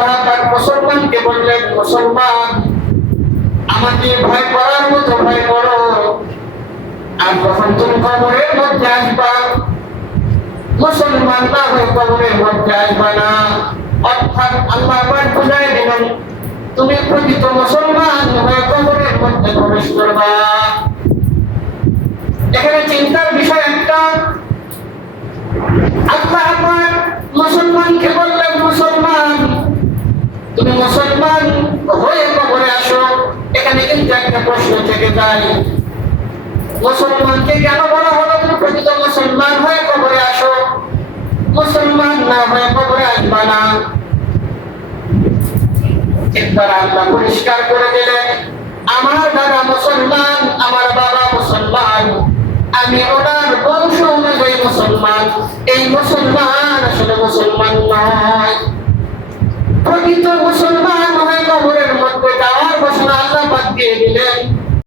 আল্লাহ পাক মুসলমানকে বললেন, মুসলমান আমাকে ভয় করার মতো ভয় করো, আর যখন তুমি কবরের মধ্যে আসবা মুসলমান না হয়ে কবরের মধ্যে আসবা না। অর্থাৎ আল্লাহ পাক বুঝাই দিলেন, তুমি প্রকৃত মুসলমান হয়ে কবরের মধ্যে প্রবেশ করবা। এখানে চিন্তার বিষয় একটা, আল্লাহ পাক মুসলমানকে বললেন, মুসলমান তুমি মুসলমান হয়ে কবরে আসো। এখানে কিন্তু একটা প্রশ্ন থেকে যায়, মুসলমানকে কেন বলা হলো তুমি প্রকৃত মুসলমান হয়ে কবরে আসো, মুসলমান না হয়ে কবরে আসবা না? একবার আল্লাহ পরিষ্কার করে দিলেন, আমার দাদা মুসলমান, আমার বাবা মুসলমান, আমি ওনার বংশ অনুযায়ী মুসলমান। এই মুসলমান আসলে মুসলমান নয়। প্রকৃত মুসলমান হয়ে কবরের মধ্যে যাওয়ার ঘোষণা আল্লাহ পাক দিয়ে দিলেন।